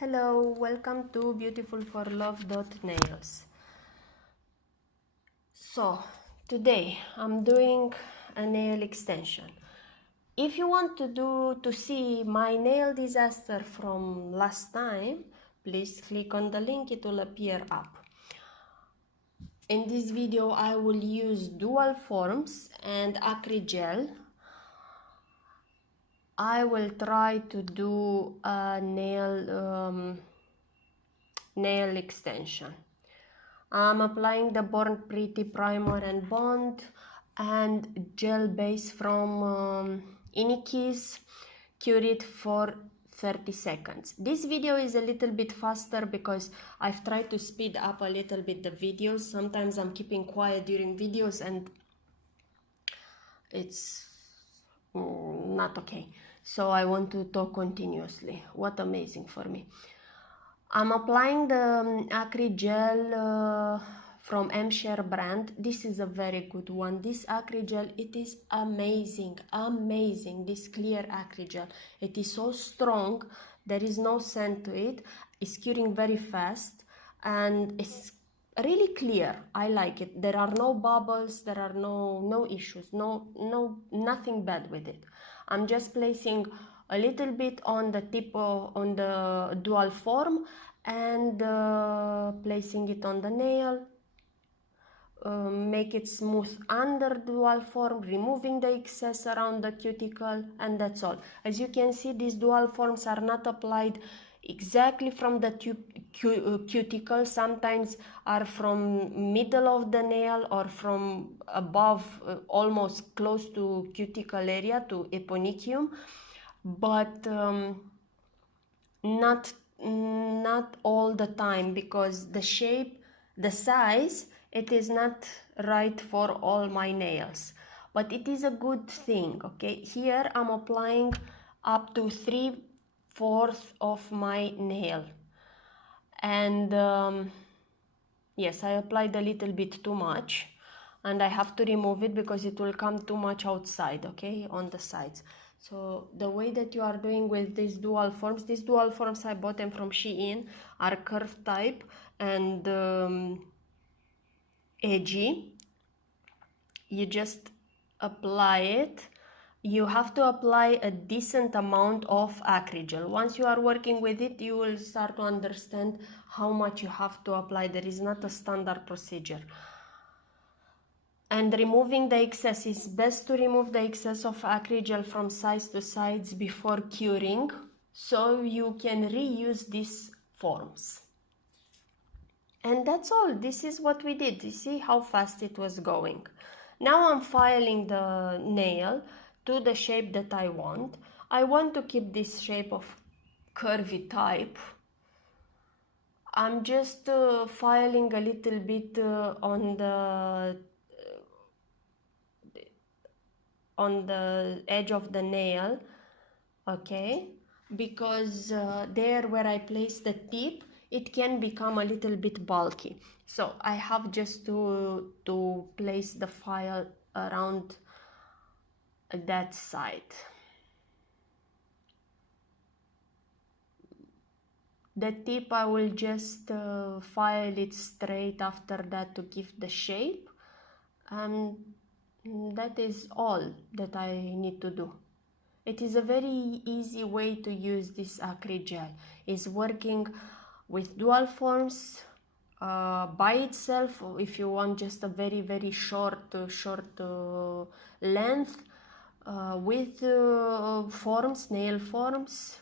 Hello, welcome to beautifulforlove.nails. So, today I'm doing a nail extension. If you want to see my nail disaster from last time, please click on the link, it will appear up. In this video I will use dual forms and Acryl Gel. I will try to do a nail extension. I'm applying the Born Pretty primer and bond and gel base from Inikis. Cure it for 30 seconds. This video is a little bit faster because I've tried to speed up a little bit the videos. Sometimes I'm keeping quiet during videos and it's not okay. So I want to talk continuously. What amazing for me. I'm applying the Acryl Gel from MShare brand. This is a very good one. This Acryl Gel, it is amazing, amazing. This clear Acryl Gel, it is so strong. There is no scent to it. It's curing very fast and it's really clear. I like it. There are no bubbles. There are no issues. Nothing bad with it. I'm just placing a little bit on the tip on the dual form and placing it on the nail. Make it smooth under dual form, removing the excess around the cuticle, and that's all. As you can see, these dual forms are not applied exactly from the cuticle. Sometimes are from middle of the nail or from above, almost close to cuticle area, to eponychium, but not all the time, because the shape, the size, it is not right for all my nails, but it is a good thing. Okay, here I'm applying up to 3/4 of my nail, and yes, I applied a little bit too much and I have to remove it because it will come too much outside, okay, on the sides. So the way that you are doing with these dual forms I bought them from Shein, are curve type and edgy. You just apply it. You have to apply a decent amount of Acrygel. Once you are working with it, you will start to understand how much you have to apply. There is not a standard procedure. And removing the excess, is best to remove the excess of Acrygel from sides to sides before curing, so you can reuse these forms. And that's all. This is what we did. You see how fast it was going. Now I'm filing the nail to the shape that I want. I want to keep this shape of curvy type. I'm just filing a little bit on the edge of the nail, okay, because there where I place the tip, it can become a little bit bulky. So I have just to place the file around that side. The tip, I will just file it straight after that to give the shape, and that is all that I need to do. It is a very easy way to use this Acryl Gel. It's working with dual forms by itself, or if you want just a very short length, with forms, nail forms,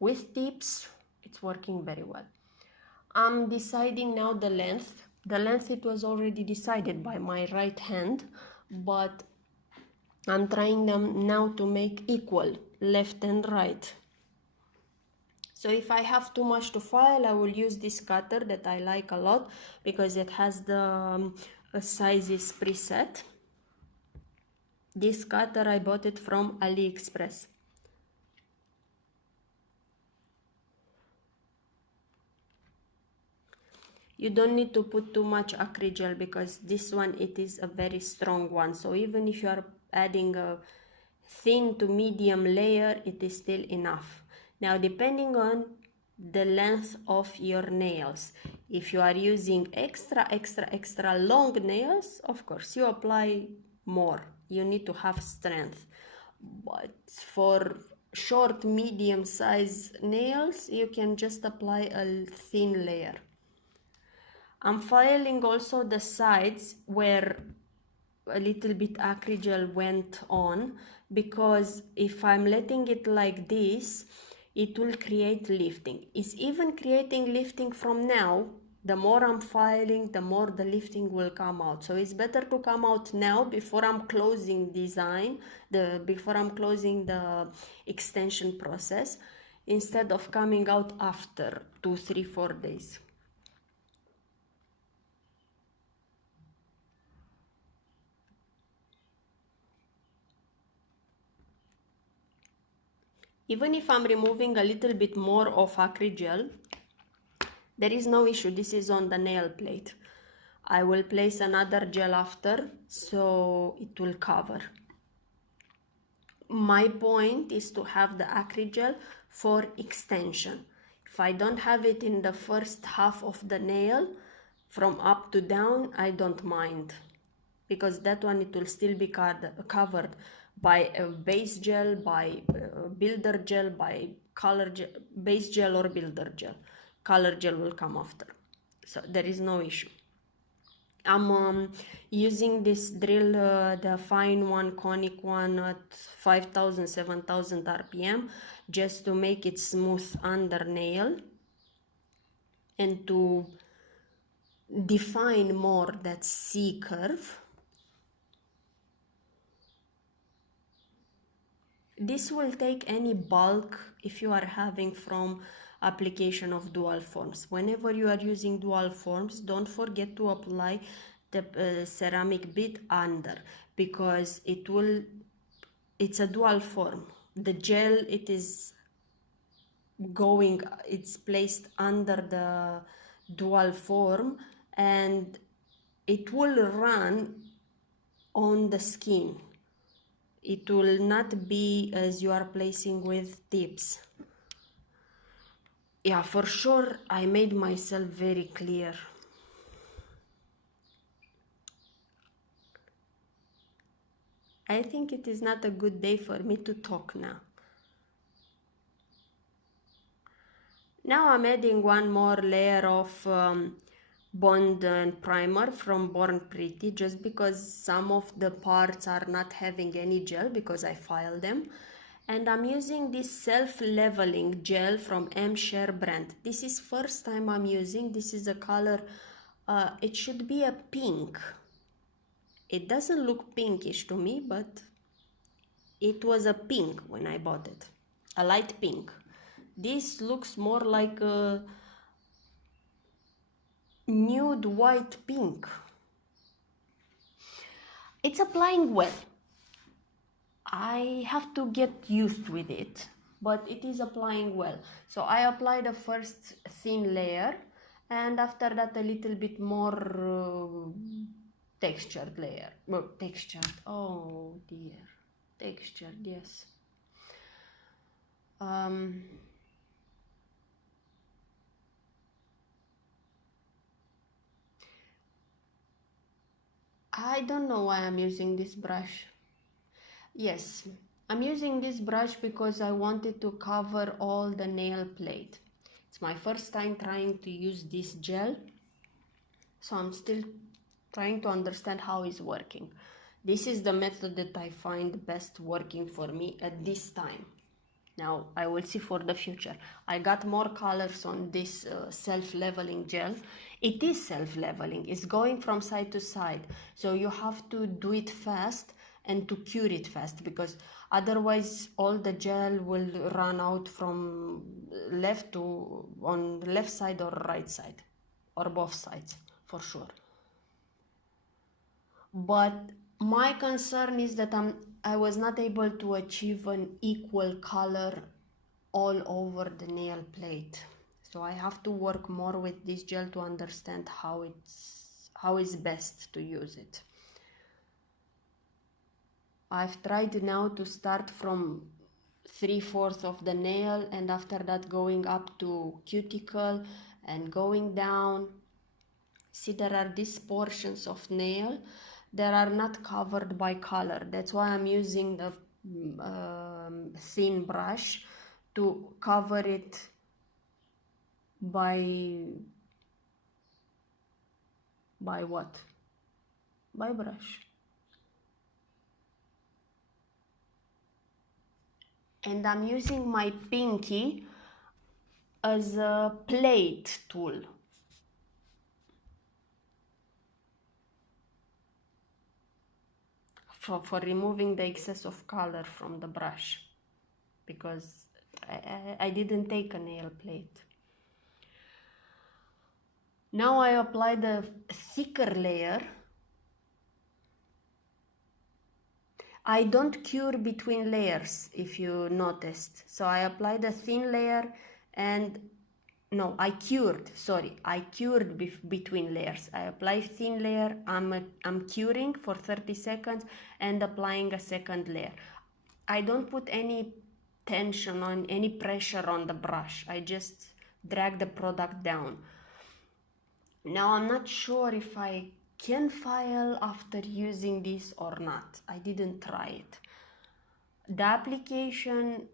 with tips. It's working very well. I'm deciding now the length. The length, it was already decided by my right hand, but I'm trying them now to make equal, left and right. So if I have too much to file, I will use this cutter that I like a lot because it has the sizes preset. This cutter, I bought it from AliExpress. You don't need to put too much Acrygel because this one, it is a very strong one. So even if you are adding a thin to medium layer, it is still enough. Now, depending on the length of your nails, if you are using extra long nails, of course you apply more. You need to have strength. But for short, medium size nails, you can just apply a thin layer. I'm filing also the sides where a little bit Acrygel went on, because if I'm letting it like this, it will create lifting. It's even creating lifting from now. The more I'm filing, the more the lifting will come out. So it's better to come out now before I'm closing before I'm closing the extension process, instead of coming out after 2, 3, 4 days. Even if I'm removing a little bit more of Acrygel, there is no issue. This is on the nail plate. I will place another gel after, so it will cover. My point is to have the Acrygel for extension. If I don't have it in the first half of the nail, from up to down, I don't mind, because that one it will still be covered by a base gel, by builder gel, by color gel, base gel or builder gel. Color gel will come after, so there is no issue. I'm using this drill, the fine one, conic one at 5000, 7000 RPM, just to make it smooth under nail and to define more that C curve. This will take any bulk if you are having from application of dual forms. Whenever you are using dual forms, don't forget to apply the ceramic bit under, because it's a dual form. The gel, it's placed under the dual form, and it will run on the skin. It will not be as you are placing with tips. Yeah, for sure, I made myself very clear. I think it is not a good day for me to talk now. Now I'm adding one more layer of bond and primer from Born Pretty, just because some of the parts are not having any gel because I filed them. And I'm using this self-leveling gel from MShare brand. This is first time I'm using. This is a color, it should be a pink. It doesn't look pinkish to me, but it was a pink when I bought it, a light pink. This looks more like a nude white pink. It's applying well. I have to get used with it, but it is applying well. So I apply the first thin layer, and after that a little bit more textured layer. Well, textured, oh dear, textured, yes. I don't know why I'm using this brush. Yes, I'm using this brush because I wanted to cover all the nail plate. It's my first time trying to use this gel, so I'm still trying to understand how it's working. This is the method that I find best working for me at this time. Now I will see for the future. I got more colors on this self-leveling gel. It is self-leveling, it's going from side to side, so you have to do it fast and to cure it fast, because otherwise all the gel will run out from on the left side or right side, or both sides for sure. But my concern is that I was not able to achieve an equal color all over the nail plate. So I have to work more with this gel to understand how it's best to use it. I've tried now to start from 3/4 of the nail, and after that going up to cuticle and going down. See, there are these portions of nail that are not covered by color. That's why I'm using the thin brush to cover it by what? By brush. And I'm using my pinky as a plate tool. For removing the excess of color from the brush, because I didn't take a nail plate. Now I apply the thicker layer. I don't cure between layers, if you noticed. So I apply the thin layer and no, I cured between layers. I apply thin layer, I'm curing for 30 seconds and applying a second layer. I don't put any tension on, any pressure on the brush. I just drag the product down. Now I'm not sure if I can file after using this or not. I didn't try it. The application,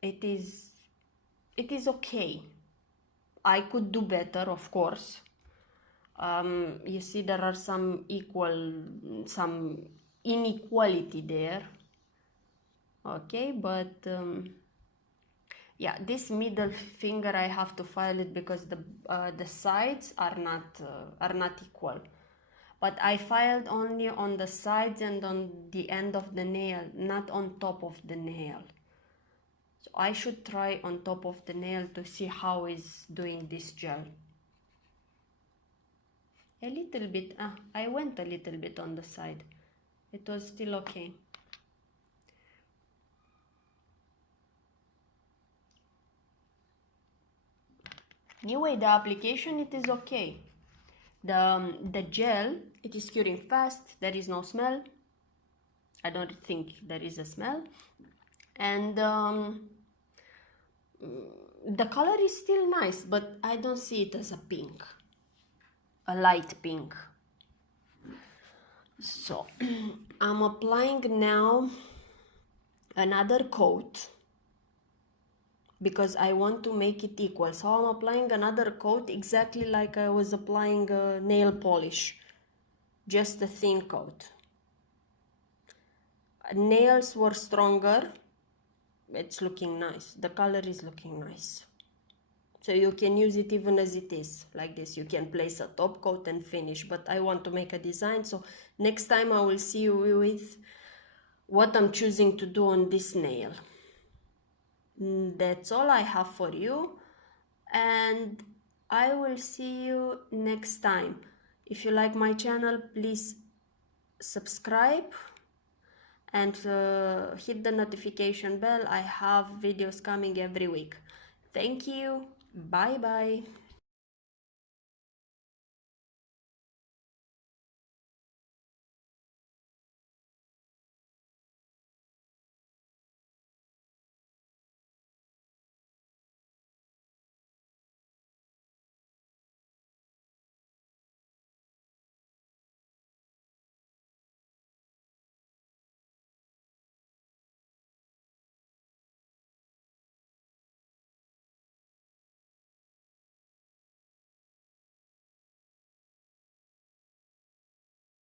it is okay. I could do better, of course. You see, there are some inequality there. Okay, but yeah, this middle finger I have to file it because the sides are not equal. But I filed only on the sides and on the end of the nail, not on top of the nail. So I should try on top of the nail to see how is doing this gel. A little bit, I went a little bit on the side. It was still okay. Anyway, the application, it is okay. The gel, it is curing fast. There is no smell. I don't think there is a smell. And the color is still nice, but I don't see it as a pink, a light pink. So I'm applying now another coat because I want to make it equal. So I'm applying another coat exactly like I was applying nail polish, just a thin coat. Nails were stronger. It's looking nice. The color is looking nice. So you can use it even as it is, like this. You can place a top coat and finish, but I want to make a design. So next time I will see you with what I'm choosing to do on this nail. That's all I have for you, and I will see you next time. If you like my channel, please subscribe and hit the notification bell. I have videos coming every week. Thank you. Bye bye.